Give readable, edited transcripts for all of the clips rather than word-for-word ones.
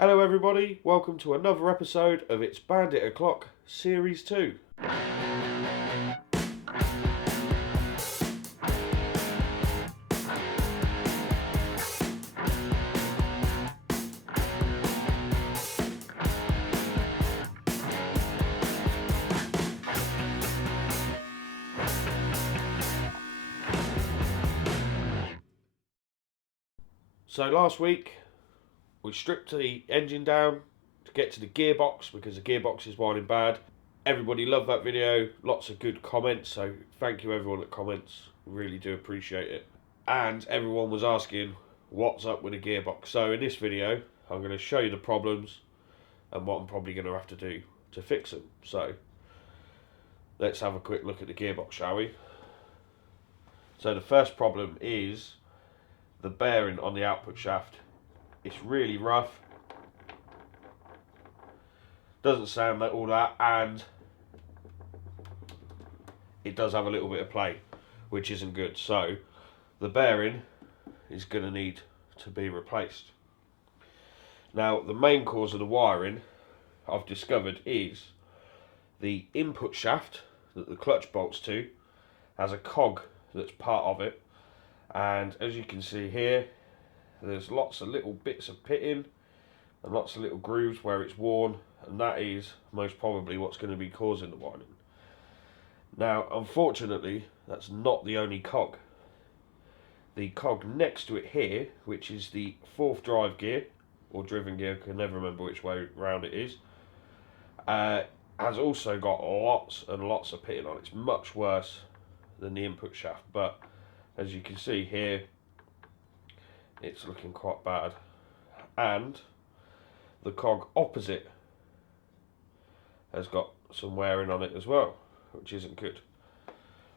Hello everybody, welcome to another episode of It's Bandit O'Clock Series 2. So last week we stripped the engine down to get to the gearbox because the gearbox is whining bad. Everybody loved that video, lots of good comments, so thank you everyone that comments, really do appreciate it. And everyone was asking what's up with the gearbox. So in this video I'm going to show you the problems and what I'm probably going to have to do to fix them. So let's have a quick look at the gearbox, shall we? So the first problem is the bearing on the output shaft. It's really rough, doesn't sound like all that, and it does have a little bit of play, which isn't good. So the bearing is going to need to be replaced. Now the main cause of the wiring I've discovered is the input shaft that the clutch bolts to has a cog that's part of it, and as you can see here there's lots of little bits of pitting and lots of little grooves where it's worn, and that is most probably what's going to be causing the whining. Now unfortunately that's not the only cog. The cog next to it here, which is the fourth drive gear or driven gear, I can never remember which way round it is, has also got lots and lots of pitting on it. It's much worse than the input shaft, but as you can see here it's looking quite bad. And the cog opposite has got some wearing on it as well, which isn't good.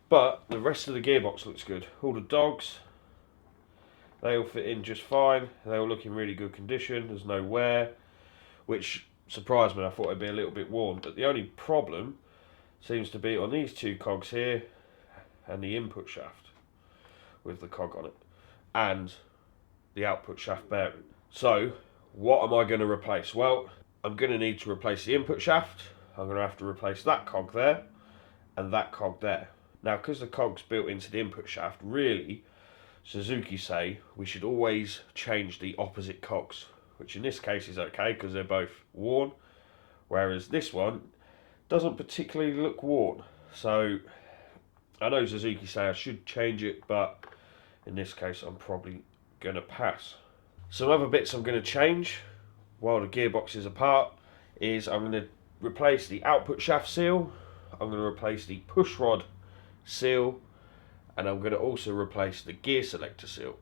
But the rest of the gearbox looks good. All the dogs, they all fit in just fine. They all look in really good condition. There's no wear, which surprised me. I thought it'd be a little bit worn. But the only problem seems to be on these two cogs here and the input shaft with the cog on it and the output shaft bearing. So what am I going to replace? Well, I'm going to need to replace the input shaft. I'm going to have to replace that cog there and that cog there. Now because the cog's built into the input shaft, really Suzuki say we should always change the opposite cogs, which in this case is okay because they're both worn, whereas this one doesn't particularly look worn. So I know Suzuki say I should change it, but in this case I'm probably going to pass. Some other bits I'm going to change while the gearbox is apart is I'm going to replace the output shaft seal, I'm going to replace the push rod seal, and I'm going to also replace the gear selector seal.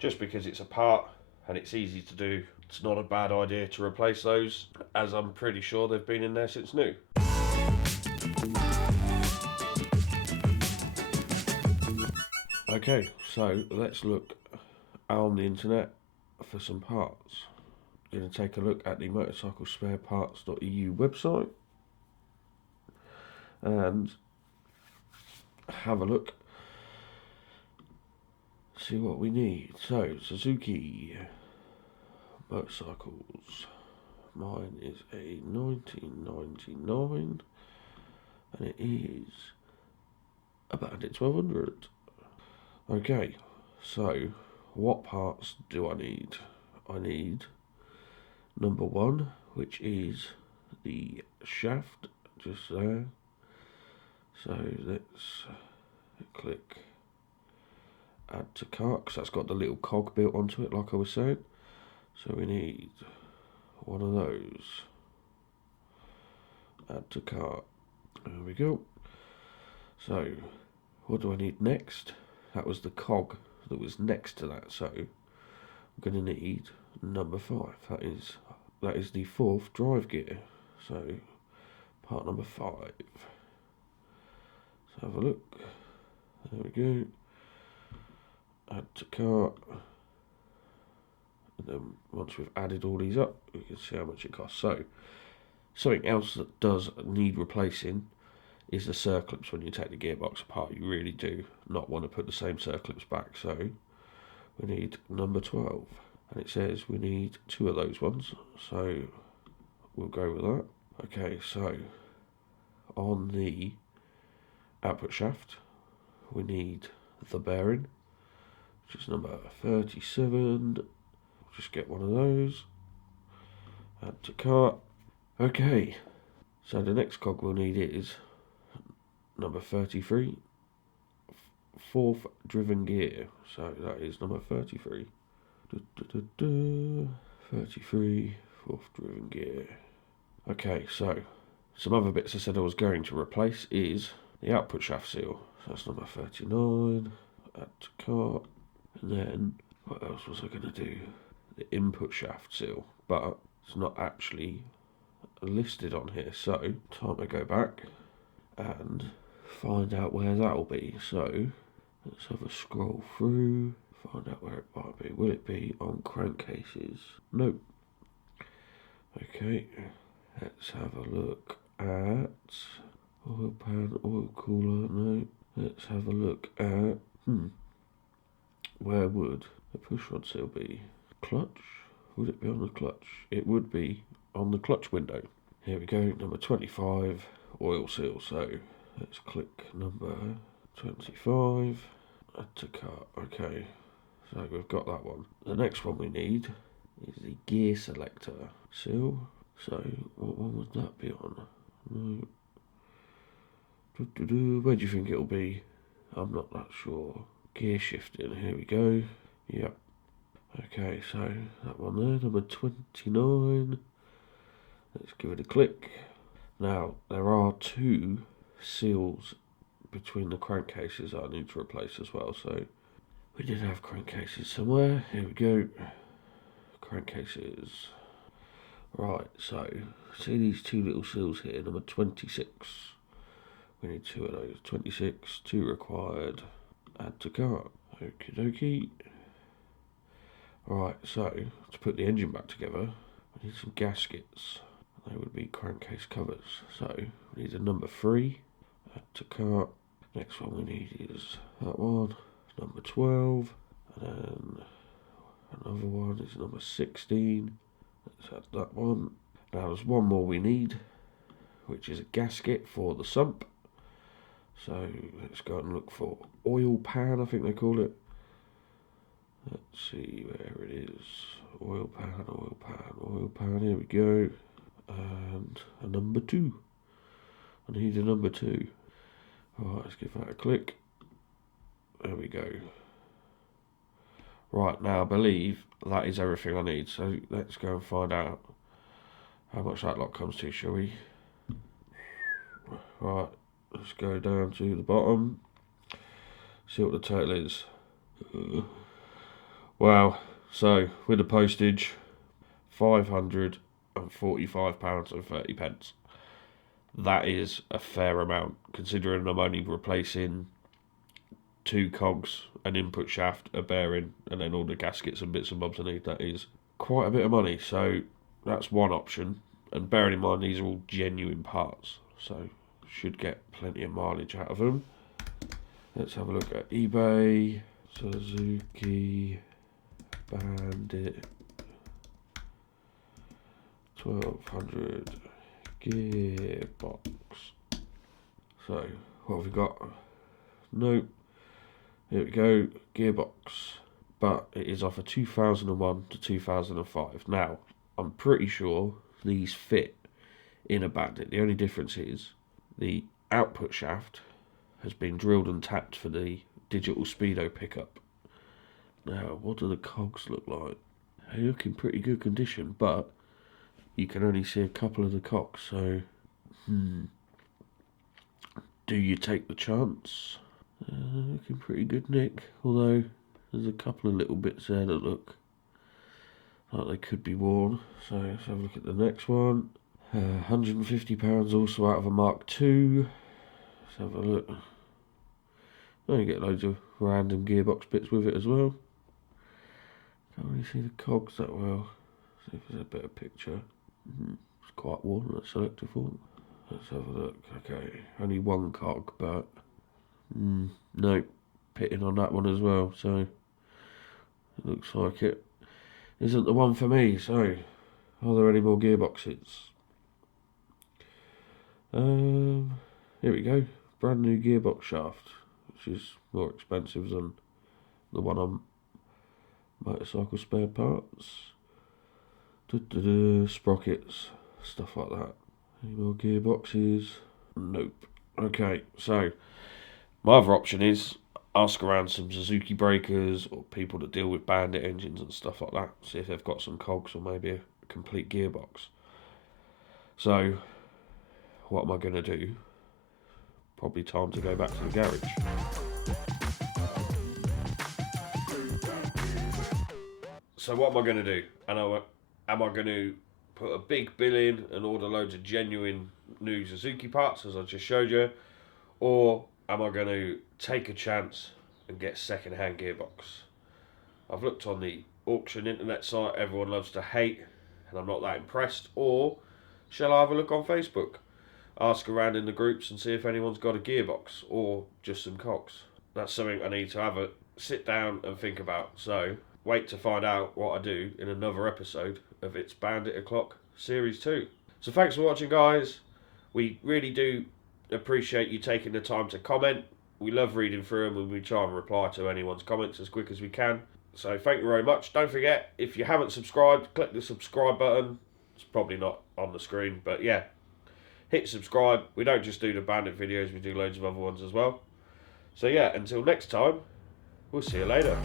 Just because it's apart and it's easy to do, it's not a bad idea to replace those, as I'm pretty sure they've been in there since new. Okay, so let's look on the internet for some parts. I'm going to take a look at the MotorcycleSpareParts.eu website and have a look, see what we need. So Suzuki motorcycles, mine is a 1999 and it is a Bandit 1200. Okay, so what parts do I need? I need number one, which is the shaft, just there. So let's click add to cart, because that's got the little cog built onto it like I was saying. So we need one of those. Add to cart. There we go. So what do I need next? That was the cog that was next to that, so I'm going to need number 5. That is the fourth drive gear. So part number 5. Let's have a look. There we go. Add to cart. And then once we've added all these up, we can see how much it costs. So something else that does need replacing is the circlips. When you take the gearbox apart, you really do not want to put the same circlips back, so we need number 12. and it says we need 2 of those ones, so we'll go with that. Okay, so on the output shaft we need the bearing, which is number 37. Just get one of those, add to cart. Okay, so the next cog we'll need is number 33, 4th driven gear. So that is number 33. 33, 4th driven gear. Okay, so some other bits I said I was going to replace is the output shaft seal. So that's number 39. Add to cart. And then what else was I going to do? The input shaft seal, but it's not actually listed on here. So time to go back and find out where that will be. So let's have a scroll through, find out where it might be. Will it be on crankcases? Nope. Okay, let's have a look at oil pan, oil cooler. No, let's have a look at where would the push rod seal be? Clutch? Would it be on the clutch? It would be on the clutch window. Here we go, number 25, oil seal. So let's click number 25, add to cart. Okay, so we've got that one. The next one we need is the gear selector seal. So what one would that be on? No. Where do you think it'll be? I'm not that sure. Gear shifting, here we go. Yep. Okay, so that one there, number 29. Let's give it a click. Now, there are 2 seals between the crankcases I need to replace as well. So we did have crankcases somewhere. Here we go. Crankcases. Right, so see these 2 little seals here, number 26. We need 2 of those. 26, 2 required. Add to cart. Okie dokie. Right, so to put the engine back together, we need some gaskets. They would be crankcase covers. So we need a number 3. Add to cart. Next one we need is that one, number 12. And then another one is number 16. Let's add that one. Now there's one more we need, which is a gasket for the sump. So let's go and look for oil pan, I think they call it. Let's see where it is. Oil pan, oil pan, oil pan. Here we go. And a number 2. I need a number 2. Alright, let's give that a click. There we go. Right, now I believe that is everything I need. So let's go and find out how much that lot comes to, shall we? Right, let's go down to the bottom. See what the total is. Wow, so with the postage, £545.30. That is a fair amount, considering I'm only replacing 2 cogs, an input shaft, a bearing, and then all the gaskets and bits and bobs I need. That is quite a bit of money, so that's one option. And bearing in mind these are all genuine parts, so should get plenty of mileage out of them. Let's have a look at eBay. Suzuki Bandit 1200 Gearbox. So what have we got? Nope. Here we go, Gearbox, but it is offer 2001 to 2005. Now I'm pretty sure these fit in a Bandit. The only difference is the output shaft has been drilled and tapped for the digital speedo pickup. Now, what do the cogs look like? They look in pretty good condition, but you can only see a couple of the cogs, so do you take the chance? Looking pretty good nick, although there's a couple of little bits there that look like they could be worn. So let's have a look at the next one. £150 also out of a Mark II. Let's have a look. Oh, you get loads of random gearbox bits with it as well. Can't really see the cogs that well. See if there's a better picture. It's quite worn, that Selector font. Let's have a look. Okay, only 1 cog, but no pitting on that one as well, so it looks like it isn't the one for me. So, are there any more gearboxes? Here we go. Brand new gearbox shaft, which is more expensive than the one on Motorcycle Spare Parts. Sprockets, stuff like that. Any more gearboxes? Nope. Okay, so my other option is ask around some Suzuki breakers or people that deal with Bandit engines and stuff like that. See if they've got some cogs or maybe a complete gearbox. So, what am I going to do? Probably time to go back to the garage. So what am I going to do? Am I going to put a big bill in and order loads of genuine new Suzuki parts, as I just showed you? Or am I going to take a chance and get a second-hand gearbox? I've looked on the auction internet site everyone loves to hate, and I'm not that impressed. Or shall I have a look on Facebook? Ask around in the groups and see if anyone's got a gearbox or just some cogs. That's something I need to have a sit down and think about. So wait to find out what I do in another episode of It's Bandit O'Clock Series 2. So thanks for watching, guys. We really do appreciate you taking the time to comment. We love reading through them and we try and reply to anyone's comments as quick as we can. So thank you very much. Don't forget, if you haven't subscribed, click the subscribe button. It's probably not on the screen, but yeah. Hit subscribe. We don't just do the Bandit videos, we do loads of other ones as well. So yeah, until next time, we'll see you later.